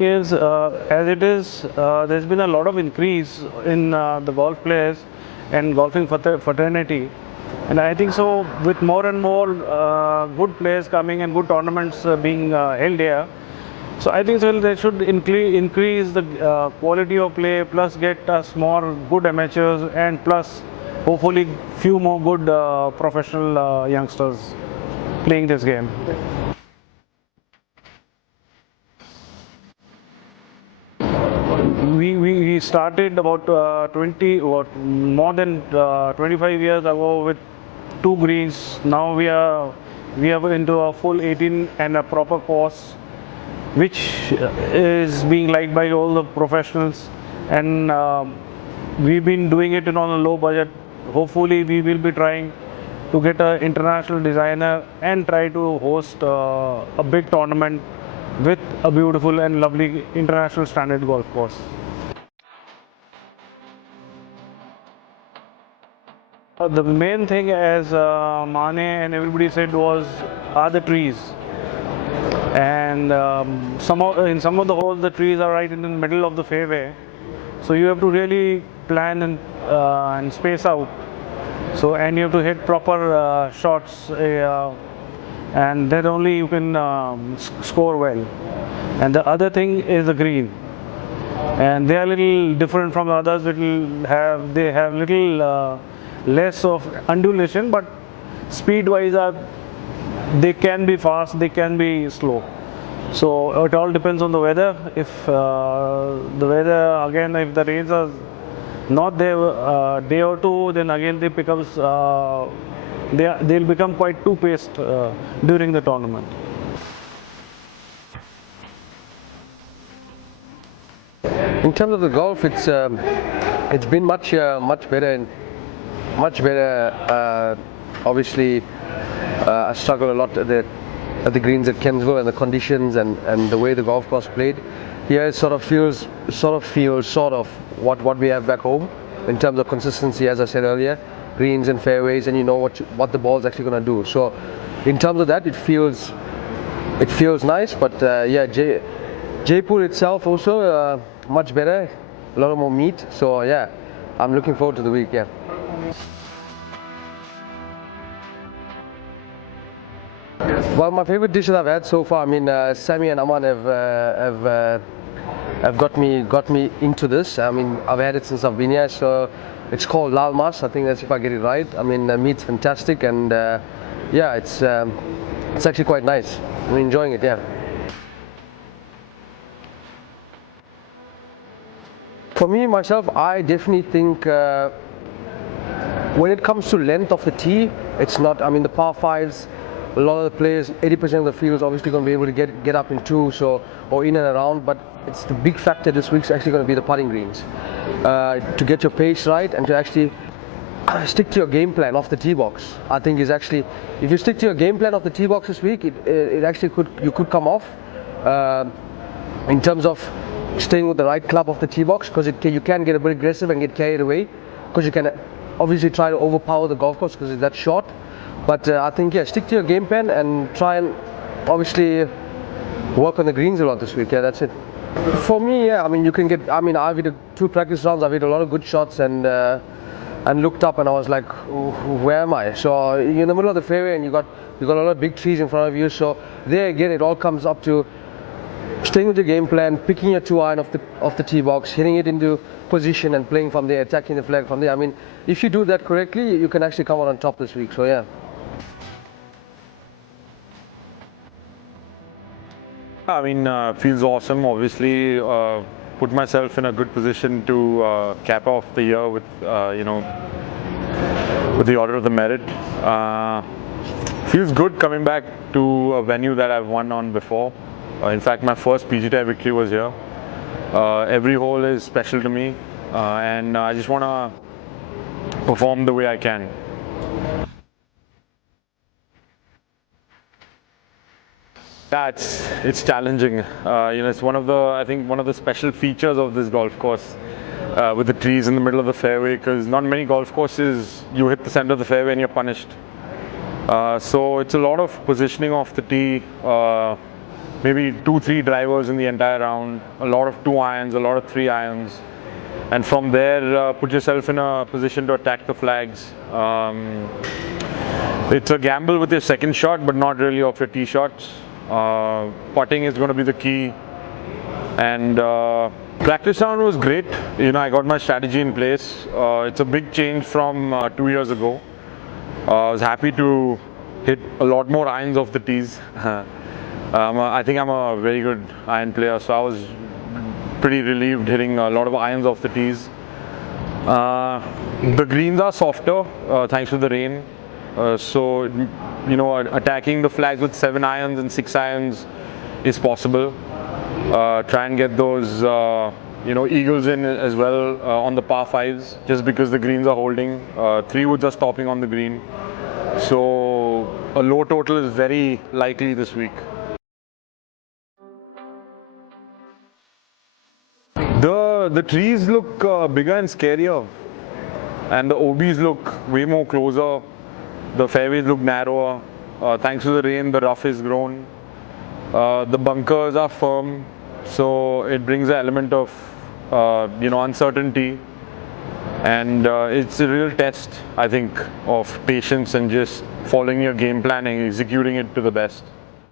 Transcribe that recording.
is, as it is, there's been a lot of increase in the golf players and golfing fraternity. And I think so, with more and more good players coming and good tournaments being held here, so I think so they should increase the quality of play, plus get us more good amateurs, and plus hopefully few more good professional youngsters playing this game. We started about 20 or more than 25 years ago with two greens. Now we are into a full 18 and a proper course, which is being liked by all the professionals, and we've been doing it on a low budget. Hopefully we will be trying to get an international designer and try to host a big tournament with a beautiful and lovely international standard golf course. The main thing, as Mane and everybody said, was are the trees. And in some of the holes the trees are right in the middle of the fairway, so you have to really plan and space out, so and you have to hit proper shots, and then only you can score well. And the other thing is the green, and they are a little different from the others. They have little less of undulation, but speed wise they can be fast, they can be slow. So it all depends on the weather. If the weather, again, if the rains are not there a day or two, then again they'll become quite too paced during the tournament. In terms of the golf, it's been much better and much better. Obviously, I struggle a lot at the greens at Kensville, and the conditions and the way the golf course played. Here it sort of feels what we have back home in terms of consistency, as I said earlier, greens and fairways, and you know what the ball's actually going to do. So in terms of that, it feels nice. But yeah, Jaipur itself also much better, a lot more meat. So yeah, I'm looking forward to the week. Yeah. Well, my favorite dishes I've had so far, I mean, Sammy and Aman have got me into this. I mean, I've had it since I've been here. So it's called Lal Mas. I think that's if I get it right. I mean, the meat's fantastic, and yeah, it's actually quite nice. I'm enjoying it. Yeah. For me, myself, I definitely think when it comes to length of the tee, it's not. I mean, the par fives, a lot of the players, 80% of the field is obviously going to be able to get up in two, or in and around. But it's the big factor this week's actually going to be the putting greens, to get your pace right and to actually stick to your game plan off the tee box. I think is actually, if you stick to your game plan off the tee box this week, it actually you could come off in terms of staying with the right club off the tee box, because you can get a bit aggressive and get carried away, because you can obviously try to overpower the golf course because it's that short. But I think, yeah, stick to your game plan and try and obviously work on the greens a lot this week. Yeah, that's it. For me, yeah, I mean, I've hit 2 practice rounds, I've hit a lot of good shots, and looked up and I was like, where am I? So you're in the middle of the fairway and you got a lot of big trees in front of you. So there again, it all comes up to staying with your game plan, picking your 2-iron off the tee box, hitting it into position and playing from there, attacking the flag from there. I mean, if you do that correctly, you can actually come out on top this week. So yeah. I mean, feels awesome. Obviously, put myself in a good position to cap off the year with, with the Order of the Merit. Feels good coming back to a venue that I've won on before. In fact, my first PGA victory was here. Every hole is special to me, and I just want to perform the way I can. Yeah, it's challenging. It's one of the special features of this golf course, with the trees in the middle of the fairway, because not many golf courses you hit the center of the fairway and you're punished. So it's a lot of positioning off the tee, maybe 2-3 drivers in the entire round, a lot of 2 irons, a lot of 3 irons, and from there put yourself in a position to attack the flags. It's a gamble with your second shot, but not really off your tee shots. Putting is going to be the key, and practice round was great. I got my strategy in place. It's a big change from 2 years ago. I was happy to hit a lot more irons off the tees. I think I'm a very good iron player, so I was pretty relieved hitting a lot of irons off the tees. The greens are softer thanks to the rain, so attacking the flags with 7 irons and 6 irons is possible. Try and get those eagles in as well on the par 5s, just because the greens are holding. 3 woods are stopping on the green, so a low total is very likely this week. The trees look bigger and scarier, and the OBs look way more closer. The fairways look narrower. Thanks to the rain, the rough is grown. The bunkers are firm, so it brings an element of uncertainty, and it's a real test, I think, of patience and just following your game plan and executing it to the best.